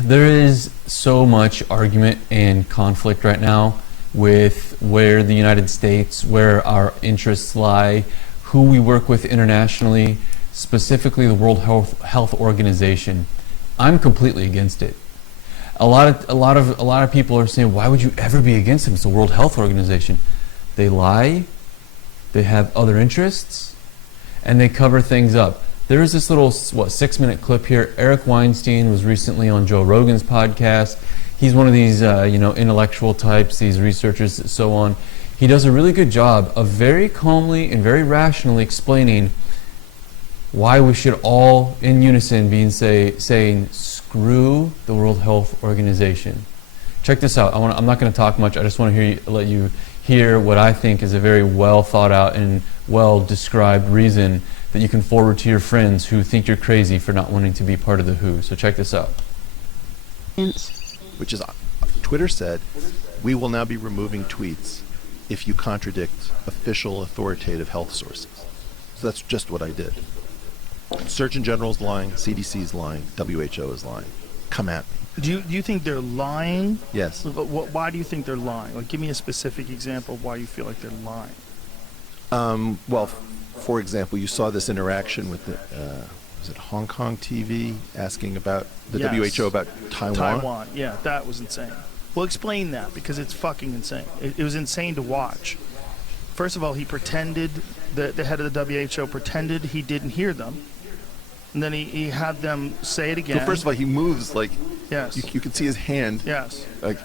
There is so much argument and conflict right now with where the United States, where our interests lie, who we work with internationally, specifically the World Health Organization. I'm completely against it. A lot of people are saying, why would you ever be against them? It's the World Health Organization. They lie, they have other interests, and they cover things up. There is this little, 6-minute clip here. Eric Weinstein was recently on Joe Rogan's podcast. He's one of these, intellectual types, these researchers, and so on. He does a really good job of very calmly and very rationally explaining why we should all, in unison, be saying, screw the World Health Organization. Check this out. I'm not going to talk much. I just want to let you hear what I think is a very well thought out and well described reason that you can forward to your friends who think you're crazy for not wanting to be part of the WHO. So check this out. Which is, Twitter said, we will now be removing tweets if you contradict official authoritative health sources. So that's just what I did. Surgeon General's lying, CDC's lying, WHO is lying. Come at me. Do you think they're lying? Yes. Why do you think they're lying? Like, give me a specific example of why you feel like they're lying. For example, you saw this interaction with the, was it Hong Kong TV asking about the WHO about Taiwan? Taiwan, yeah, that was insane. Well, explain that, because it's fucking insane. It was insane to watch. First of all, he pretended, the head of the WHO pretended he didn't hear them. And then he had them say it again. So first of all, he moves like, yes. You can see his hand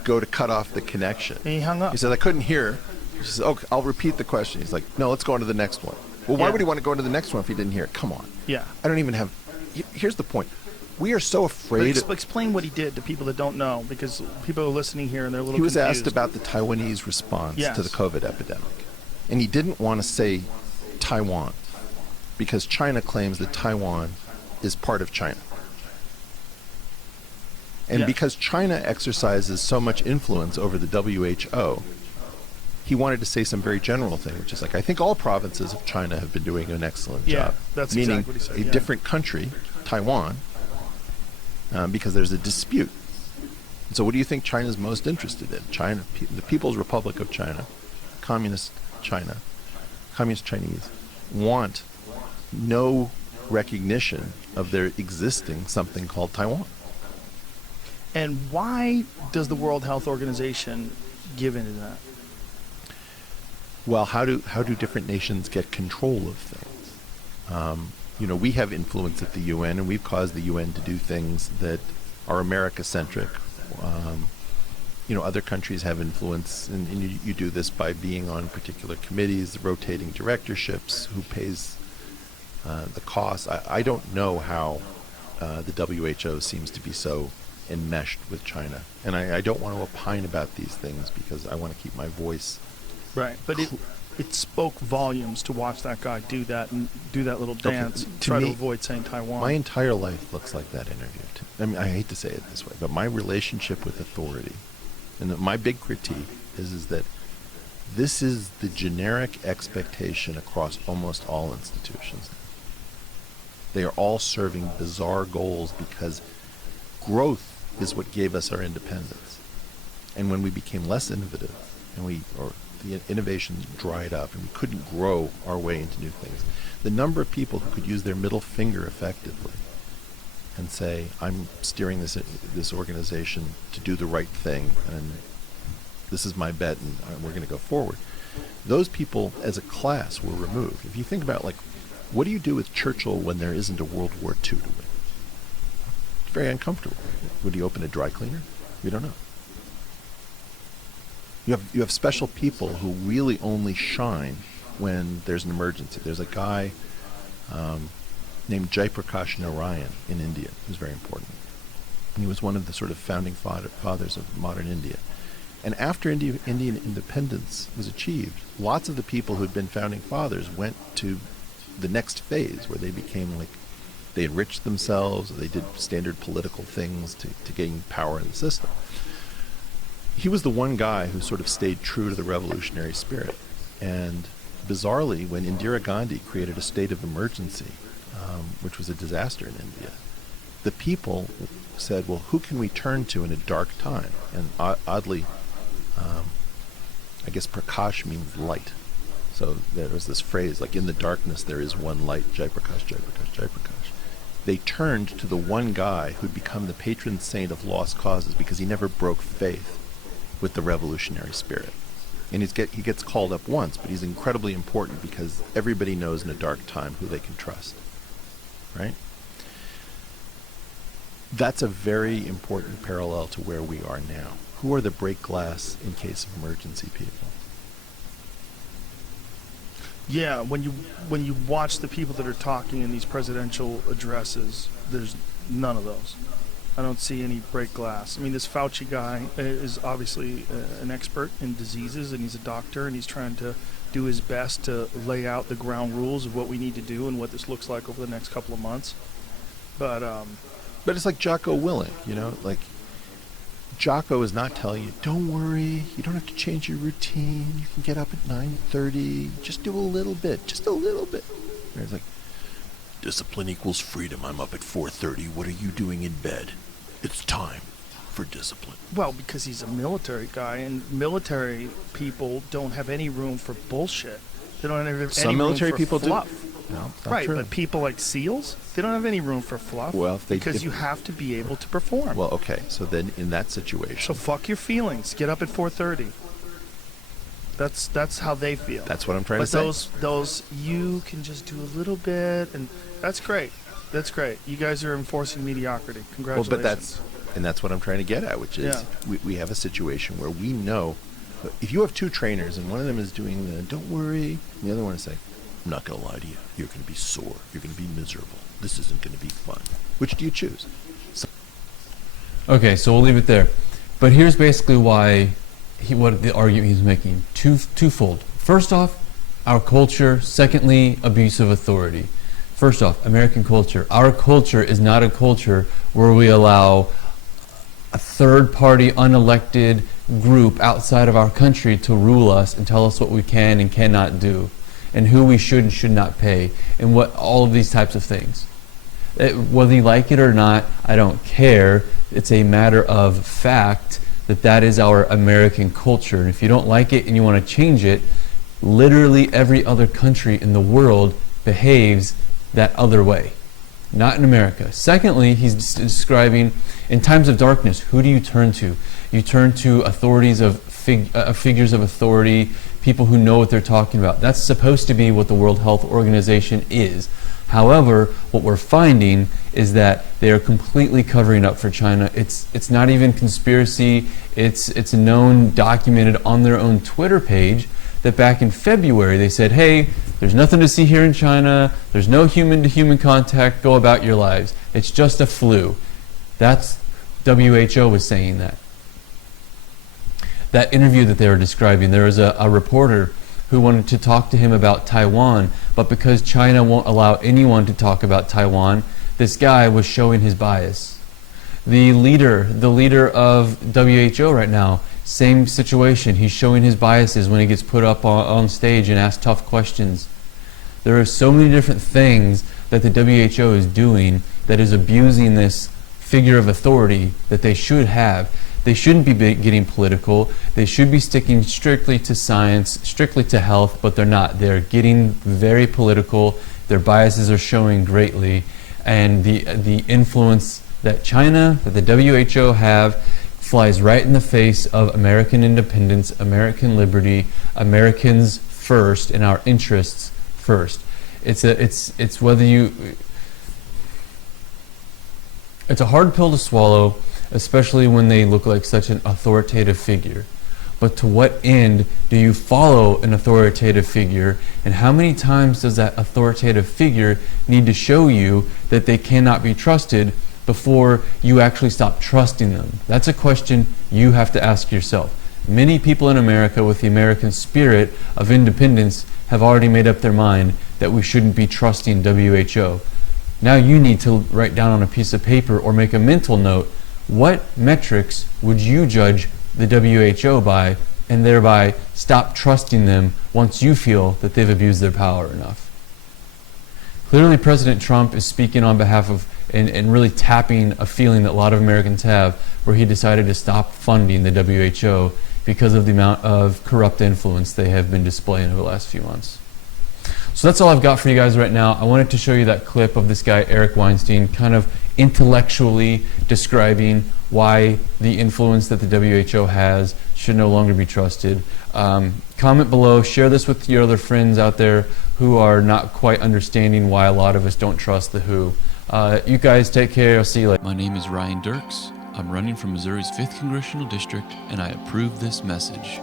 go to cut off the connection. And he hung up. He said, I couldn't hear. He says, okay, I'll repeat the question. He's like, no, let's go on to the next one. Well, why would he want to go into the next one if he didn't hear it? Come on. Yeah. I don't even have... Here's the point. We are so afraid... Explain what he did to people that don't know, because people are listening here and they're a little confused. He was asked about the Taiwanese response to the COVID epidemic. And he didn't want to say Taiwan, because China claims that Taiwan is part of China. And because China exercises so much influence over the WHO, he wanted to say some very general thing, which is like, I think all provinces of China have been doing an excellent job. That's meaning exactly what he said. A different country, Taiwan, because there's a dispute. So what do you think China's most interested in? China, the People's Republic of China, Communist Chinese, want no recognition of their existing something called Taiwan. And why does the World Health Organization give into that? Well, how do different nations get control of things? We have influence at the UN, and we've caused the UN to do things that are America-centric. Other countries have influence, and you do this by being on particular committees, rotating directorships, who pays the cost. I don't know how the WHO seems to be so enmeshed with China, and I don't want to opine about these things because I want to keep my voice. Right, but it spoke volumes to watch that guy do that and do that little dance, to avoid saying Taiwan. My entire life looks like that interview. I mean, I hate to say it this way, but my relationship with authority, and my big critique is that this is the generic expectation across almost all institutions. They are all serving bizarre goals because growth is what gave us our independence. And when we became less innovative, the innovation dried up and we couldn't grow our way into new things, the number of people who could use their middle finger effectively and say, I'm steering this organization to do the right thing, and this is my bet, and we're going to go forward. Those people, as a class, were removed. If you think about, what do you do with Churchill when there isn't a World War II to win? It's very uncomfortable. Would he open a dry cleaner? We don't know. You have special people who really only shine when there's an emergency. There's a guy named Jayaprakash Narayan in India who's very important. He was one of the sort of founding fathers of modern India. And after Indian independence was achieved, lots of the people who had been founding fathers went to the next phase where they became they enriched themselves, or they did standard political things to gain power in the system. He was the one guy who sort of stayed true to the revolutionary spirit. And bizarrely, when Indira Gandhi created a state of emergency, which was a disaster in India, the people said, well, who can we turn to in a dark time? And oddly, I guess Prakash means light. So there was this phrase, like, in the darkness there is one light, Jai Prakash, Jai Prakash, Jai Prakash. They turned to the one guy who'd become the patron saint of lost causes because he never broke faith with the revolutionary spirit. And he gets called up once, but he's incredibly important because everybody knows in a dark time who they can trust. Right? That's a very important parallel to where we are now. Who are the break glass in case of emergency people? Yeah, when you watch the people that are talking in these presidential addresses, there's none of those. I don't see any break glass. I mean, this Fauci guy is obviously an expert in diseases, and he's a doctor, and he's trying to do his best to lay out the ground rules of what we need to do and what this looks like over the next couple of months. But it's like Jocko Willink, you know, like Jocko is not telling you, don't worry, you don't have to change your routine. You can get up at 9:30. Just do a little bit, just a little bit. And it's like, discipline equals freedom. I'm up at 4:30. What are you doing in bed? It's time for discipline. Well, because he's a military guy, and military people don't have any room for bullshit. They don't have any Some military room for people fluff. do. No, it's not Right, true. but people like SEALs, they don't have any room for fluff. Well, because you have to be able to perform. Well, okay, so then in that situation, So fuck your feelings. Get up at 4:30. That's how they feel. that's what I'm trying to say. But those you can just do a little bit, and that's great. That's great. You guys are enforcing mediocrity. Well, Congratulations. but that's what I'm trying to get at, which is we have a situation where we know if you have two trainers and one of them is doing the don't worry, and the other one is saying, I'm not going to lie to you. You're going to be sore. You're going to be miserable. This isn't going to be fun. Which do you choose? Okay, so we'll leave it there. But here's basically why what the argument he's making. Twofold. First off, our culture. Secondly, abuse of authority. First off, American culture. Our culture is not a culture where we allow a third-party, unelected group outside of our country to rule us and tell us what we can and cannot do, and who we should and should not pay, and what all of these types of things. Whether you like it or not, I don't care. It's a matter of fact that is our American culture. And if you don't like it and you want to change it, literally every other country in the world behaves that other way. Not in America. Secondly, he's describing, in times of darkness, who do you turn to? You turn to authorities of figures of authority, people who know what they're talking about. That's supposed to be what the World Health Organization is. However, what we're finding is that they are completely covering up for China. It's not even conspiracy. It's known, documented on their own Twitter page that back in February they said, hey, there's nothing to see here in China. There's no human-to-human contact. Go about your lives. It's just a flu. That's WHO was saying that. That interview that they were describing, there was a reporter who wanted to talk to him about Taiwan, but because China won't allow anyone to talk about Taiwan, this guy was showing his bias. The leader of WHO right now, same situation. He's showing his biases when he gets put up on stage and asked tough questions. There are so many different things that the WHO is doing that is abusing this figure of authority that they should have. They shouldn't be getting political. They should be sticking strictly to science, strictly to health, but they're not. They're getting very political. Their biases are showing greatly. And the influence that China, that the WHO have, flies right in the face of American independence, American liberty, Americans first, and our interests first. It's a hard pill to swallow, especially when they look like such an authoritative figure. But to what end do you follow an authoritative figure, and how many times does that authoritative figure need to show you that they cannot be trusted before you actually stop trusting them? That's a question you have to ask yourself. Many people in America with the American spirit of independence have already made up their mind that we shouldn't be trusting WHO. Now you need to write down on a piece of paper or make a mental note, what metrics would you judge the WHO by, and thereby stop trusting them once you feel that they've abused their power enough? Clearly, President Trump is speaking on behalf of and really tapping a feeling that a lot of Americans have, where he decided to stop funding the WHO because of the amount of corrupt influence they have been displaying over the last few months. So that's all I've got for you guys right now. I wanted to show you that clip of this guy, Eric Weinstein, kind of intellectually describing why the influence that the WHO has should no longer be trusted. Comment below, share this with your other friends out there who are not quite understanding why a lot of us don't trust the WHO. You guys take care. I'll see you later. My name is Ryan Derks. I'm running for Missouri's 5th Congressional District, and I approve this message.